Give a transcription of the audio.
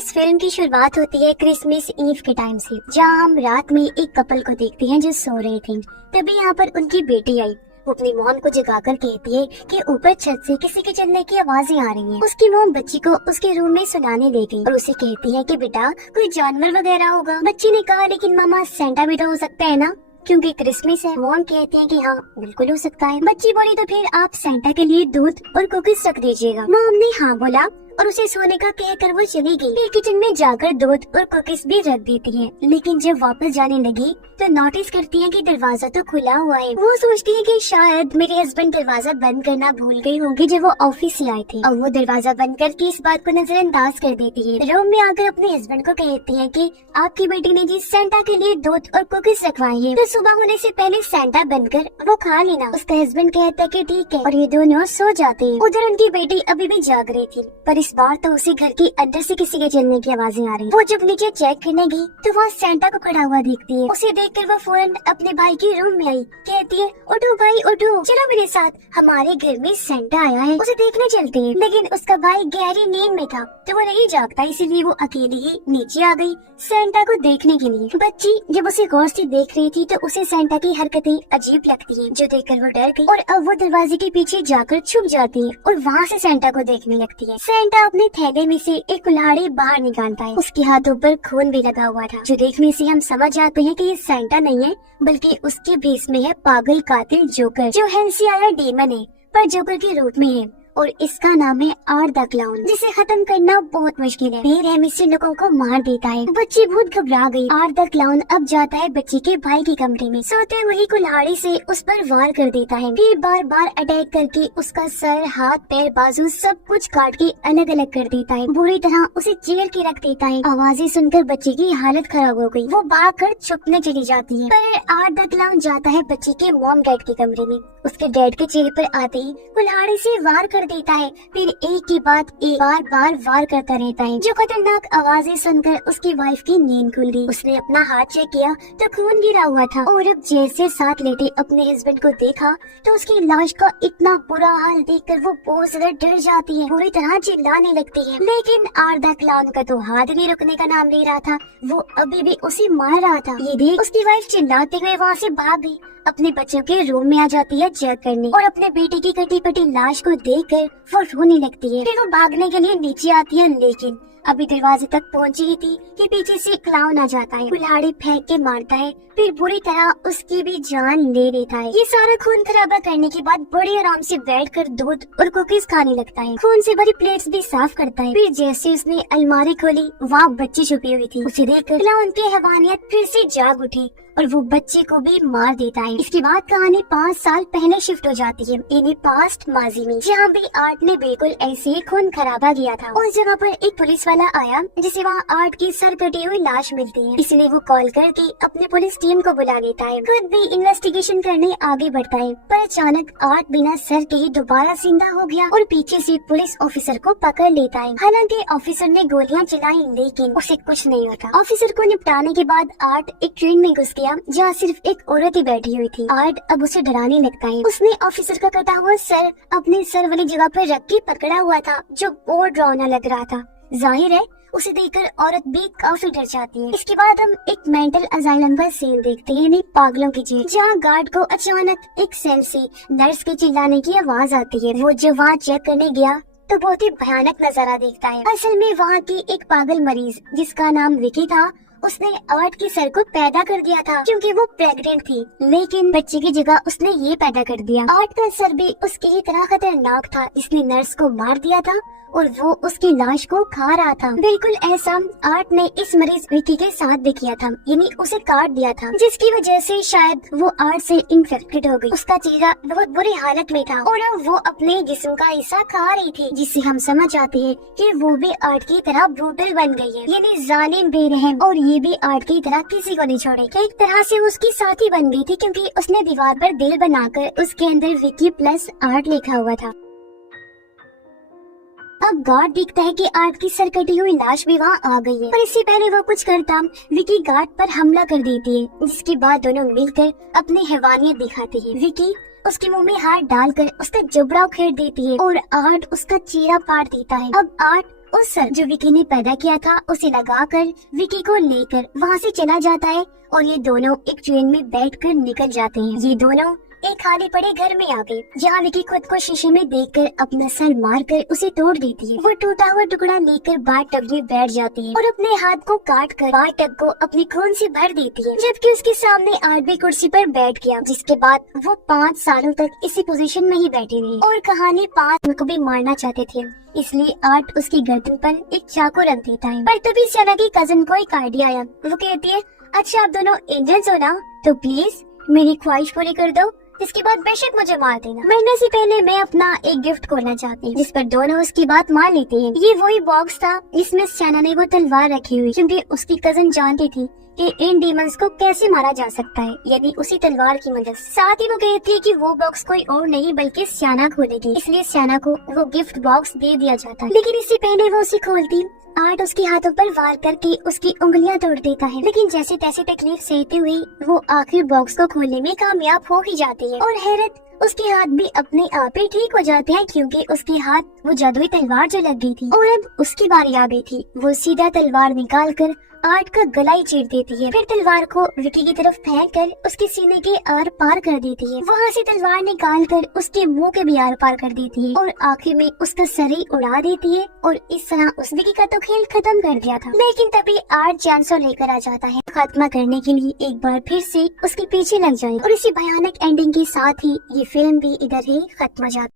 इस फिल्म की शुरुआत होती है क्रिसमस ईव के टाइम से, जहां हम रात में एक कपल को देखते हैं जो सो रहे थे। तभी यहाँ पर उनकी बेटी आई। वो अपनी मॉम को जगाकर कहती है कि ऊपर छत से किसी के चलने की आवाजें आ रही हैं। उसकी मॉम बच्ची को उसके रूम में सुनाने ले गई और उसे कहती है कि बेटा कोई जानवर वगैरह होगा। बच्ची ने कहा लेकिन मामा सेंटा भी तो हो सकता है ना, क्योंकि क्रिसमस है। मॉम कहते हैं कि हाँ बिल्कुल हो सकता है। बच्ची बोली तो फिर आप सेंटा के लिए दूध और कुकीज रख दीजिएगा। मॉम ने हाँ बोला और उसे सोने का कहकर वो चली गई। फिर किचन में जाकर दूध और कुकीज भी रख देती है, लेकिन जब वापस जाने लगी तो नोटिस करती है कि दरवाजा तो खुला हुआ है। वो सोचती है कि शायद मेरे हस्बैंड दरवाजा बंद करना भूल गई होंगी जब वो ऑफिस से आए थे। और वो दरवाजा बंद करके इस बात को नजरअंदाज कर देती है। रूम में आकर अपने हस्बैंड को कहती है कि आपकी बेटी ने जी सेंटा के लिए दूध और कुकीज रखवाई है, तो सुबह होने से पहले सेंटा बनकर वो खा लेना। उसका हस्बैंड कहता है कि ठीक है और ये दोनों सो जाते हैं। उधर उनकी बेटी अभी भी जाग रही थी, पर इस बार तो उसे घर के अंदर से किसी के चलने की आवाजें आ रही। वो जब नीचे चेक करने गई तो वहाँ सेंटा को खड़ा हुआ देखती है। उसे देखकर वो फौरन अपने भाई के रूम में आई। कहती है उठो भाई उठो, चलो मेरे साथ, हमारे घर में सेंटा आया है, उसे देखने चलते हैं। लेकिन उसका भाई गहरी नींद में था तो वो नहीं जागता, इसीलिए वो अकेली ही नीचे आ गई सेंटा को देखने के लिए। बच्ची जब उसे गौर से देख रही थी तो उसे सेंटा की हरकतें अजीब लगती हैं, जो देखकर वो डर गई और अब वो दरवाजे के पीछे जाकर छुप जाती है और वहाँ से सेंटा को देखने लगती है। सेंटा अपने थैले में से एक कुल्हाड़ी बाहर निकालता है। उसके हाथों पर खून भी लगा हुआ था, जो देखने से हम समझ जाते हैं कि ये सेंटा नहीं है बल्कि उसके भेष में है पागल कातिल जोकर, जो हेंसियाया डीमन है पर जोकर के रूप में है और इसका नाम है आर्ट द क्लाउन, जिसे खत्म करना बहुत मुश्किल है। बेरहमी से लोगों को मार देता है। बच्ची बहुत घबरा गई। आर्ट द क्लाउन अब जाता है बच्ची के भाई के कमरे में, सोते वही कुल्हाड़ी से उस पर वार कर देता है। फिर बार बार अटैक करके उसका सर, हाथ, पैर, बाजू सब कुछ काट के अलग अलग कर देता है। बुरी तरह उसे चीर के रख देता है। आवाजें सुनकर बच्ची की हालत खराब हो गई। वो भाग कर छुपने चली जाती है। पर आर्ट द क्लाउन जाता है बच्ची के मॉम डैड के कमरे में। उसके डैड के चेहरे पर आते ही कुल्हाड़ी से वार कर देता है। फिर एक के बाद एक बार बार वार करता रहता है। जो खतरनाक आवाजें सुनकर उसकी वाइफ की नींद खुल गई। उसने अपना हाथ चेक किया तो खून गिरा हुआ था और अब जैसे साथ लेटे अपने हस्बैंड को देखा तो उसकी लाश का इतना बुरा हाल देखकर वो बहुत ज्यादा डर जाती है, पूरी तरह चिल्लाने लगती है। लेकिन आर्ट द क्लाउन का तो हाथ नहीं रुकने का नाम ले रहा था, वो अभी भी उसे मार रहा था। ये देख उसकी वाइफ चिल्लाते हुए वहाँ से भाग गई। अपने बच्चों के रूम में आ जाती है चेक करने और अपने बेटे की कटी पटी लाश को देखकर वो रोने लगती है। फिर वो भागने के लिए नीचे आती है, लेकिन अभी दरवाजे तक पहुंची ही थी कि पीछे से क्लाउन आ जाता है, कुल्हाड़ी फेंक के मारता है, फिर बुरी तरह उसकी भी जान ले लेता है। ये सारा खून खराबा करने के बाद बड़े आराम से बैठकर दूध और कुकीज खाने लगता है। खून से भरी प्लेट्स भी साफ करता है। फिर जैसे उसने अलमारी खोली वहाँ बच्ची छुपी हुई थी। उसे देखकर क्लाउन की हैवानियत फिर से जाग उठी और वो बच्चे को भी मार देता है। इसके बाद कहानी 5 साल पहले शिफ्ट हो जाती है, यानी पास्ट माजी में, जहाँ भी आर्ट ने बिल्कुल ऐसे ही खून खराबा किया था। उस जगह पर एक पुलिस वाला आया जिसे वहाँ आर्ट की सर कटी हुई लाश मिलती है, इसलिए वो कॉल करके अपने पुलिस टीम को बुला लेता है। खुद भी इन्वेस्टिगेशन करने आगे बढ़ता है, पर अचानक आर्ट बिना सर के ही दोबारा जिंदा हो गया और पीछे से पुलिस ऑफिसर को पकड़ लेता है। हालांकि ऑफिसर ने गोलियां चलाई लेकिन उसे कुछ नहीं होता। ऑफिसर को निपटाने के बाद आर्ट एक ट्रेन में घुस गया जहाँ सिर्फ एक औरत ही बैठी हुई थी। आर्ट अब उसे डराने लगता है। उसने ऑफिसर का कटा हुआ सर अपने सर वाली जगह पर रख के पकड़ा हुआ था, जो बहुत डरावना लग रहा था। जाहिर है उसे देखकर औरत भी काफी डर जाती है। इसके बाद हम एक मेंटल असाइलम का सीन देखते हैं, यानी पागलों की जेल, जहाँ गार्ड को अचानक एक सेल से नर्स के चिल्लाने की आवाज आती है। वो जब वहाँ चेक करने गया तो बहुत ही भयानक नजारा देखता है। असल में वहाँ की एक पागल मरीज जिसका नाम विकी था, उसने आर्ट के सर को पैदा कर दिया था क्योंकि वो प्रेग्नेंट थी, लेकिन बच्चे की जगह उसने ये पैदा कर दिया। आर्ट का सर भी उसकी ही तरह खतरनाक था, जिसने नर्स को मार दिया था और वो उसकी लाश को खा रहा था। बिल्कुल ऐसा आर्ट ने इस मरीज विकी के साथ भी किया था, यानी उसे काट दिया था, जिसकी वजह से शायद वो आर्ट से इन्फेक्टेड हो गई। उसका चेहरा बहुत बुरी हालत में था और वो अपने जिस्म का हिस्सा खा रही थी, जिससे हम समझ जाते हैं कि वो भी आर्ट की तरह ब्रूटल बन गई है, यानी जालिम, बेरहम, और ये भी आर्ट की तरह किसी को नहीं छोड़ेगी। एक तरह से उसकी साथी बन गई थी क्योंकि उसने दीवार पर दिल बनाकर उसके अंदर विकी प्लस आर्ट लिखा हुआ था। अब गार्ड देखता है कि आर्ट की सर कटी हुई लाश भी वहाँ आ गई है, पर इससे पहले वो कुछ करता विकी गार्ड पर हमला कर देती है, जिसके बाद दोनों मिलकर अपनी हैवानियत दिखाते हैं। विकी उसके मुंह में हाथ डालकर उसका जबड़ा उखेड़ देती है और आर्ट उसका चेहरा फाड़ देता है। अब आर्ट उस सर जो विकी ने पैदा किया था उसे लगाकर विकी को लेकर वहाँ से चला जाता है और ये दोनों एक ट्रेन में बैठकर निकल जाते हैं। ये दोनों एक खाली पड़े घर में आ गए जहाँ विकी खुद को शीशे में देखकर अपना सर मारकर उसे तोड़ देती है। वो टूटा हुआ टुकड़ा लेकर बाथटब में बैठ जाती है और अपने हाथ को काट कर बाथटब को अपने खून से भर देती है, जबकि उसके सामने आर्ट भी कुर्सी पर बैठ गया, जिसके बाद वो 5 सालों तक इसी पोजीशन में ही बैठे रहे और कहानी 5 को भी मारना चाहते थे, इसलिए आर्ट उसकी गर्दन पर एक चाकू रख देता है। पर तभी सना की कजन को एक आइडिया आया। वो कहती है, अच्छा आप दोनों इंडियंस हो ना, तो प्लीज मेरी ख्वाहिश पूरी कर दो, इसके बाद बेशक मुझे मार देना। मरने से पहले मैं अपना एक गिफ्ट खोलना चाहती हूँ, जिस पर दोनों उसकी बात मान लेती हैं। ये वही बॉक्स था जिसमें सना ने वो तलवार रखी हुई, क्योंकि उसकी कजन जानती थी कि इन डीमंस को कैसे मारा जा सकता है, यदि उसी तलवार की मदद। साथ ही वो कहती है कि वो बॉक्स कोई और नहीं बल्कि सना खोलेगी, इसलिए सना को वो गिफ्ट बॉक्स दे दिया जाता है। लेकिन इससे पहले वो उसे खोलती, आर्ट उसके हाथों पर वार करके उसकी उंगलियां तोड़ देता है, लेकिन जैसे तैसे तकलीफ सहते हुए वो आखिर बॉक्स को खोलने में कामयाब हो ही जाती है। और हैरत, उसके हाथ भी अपने आप ही ठीक हो जाते हैं, क्योंकि उसके हाथ वो जादुई तलवार जो लग गई थी। और अब उसकी बारी आ गई थी। वो सीधा तलवार निकाल कर आर्ट का गला ही चीर देती है, फिर तलवार को विकी की तरफ फेंक कर उसके सीने के आर पार कर देती है। वहाँ से तलवार निकाल कर उसके मुंह के भी आर पार कर देती है और आखिर में उसका सर ही उड़ा देती है। और इस तरह उस विकी का तो खेल खत्म कर दिया था। लेकिन तभी आर्ट चांसो लेकर आ जाता है, खात्मा करने के लिए एक बार फिर से उसके पीछे लग जाए। और इसी भयानक एंडिंग के साथ ही ये फिल्म भी इधर ही खत्म हो जाती है।